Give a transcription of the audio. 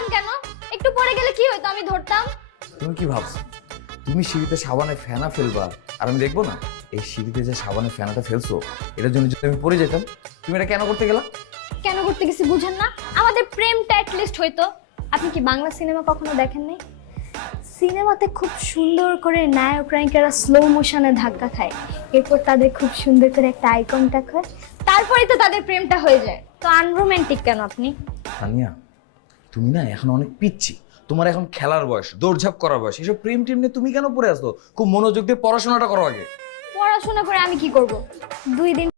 মারতাম কেন? একটু পরে গেলে কি হতো, আমি ধরতাম। তুমি কি ভাবছো তুমি সিঁড়িতে সাবানে ফেনা ফেলবা আর আমি দেখবো না? এই সিঁড়িতে যে সাবানে ফেনাটা ফেলছো এটার জন্য যদি আমি পড়ে যেতাম, তুমি এটা কেন করতে গেলা? কেন করতে গেছি বুঝেন না? আমাদের প্রেমটা লিস্ট হইতো। আপনি কি বাংলা সিনেমা কখনো দেখেন নাই? সিনেমাতে খুব সুন্দর করে নায়ক নায়িকারা স্লো মোশনে ধাক্কা খায়, এরপর তাদের খুব সুন্দর করে একটা আই কন্টাক্ট হয়, তারপরেই তো তাদের প্রেমটা হয়ে যায়। তো আনরোম্যান্টিক কেন আপনি? তানিয়া, তুমি না এখন অনেক পিচ্ছি। তোমার এখন খেলার বয়স, দৌড়ঝাঁপ করার বয়স। এসব প্রেম টেম নিয়ে তুমি কেন পড়ে আসো? খুব মনোযোগ দিয়ে পড়াশোনাটা করো আগে। পড়াশোনা করে আমি কি করব? 2 দিন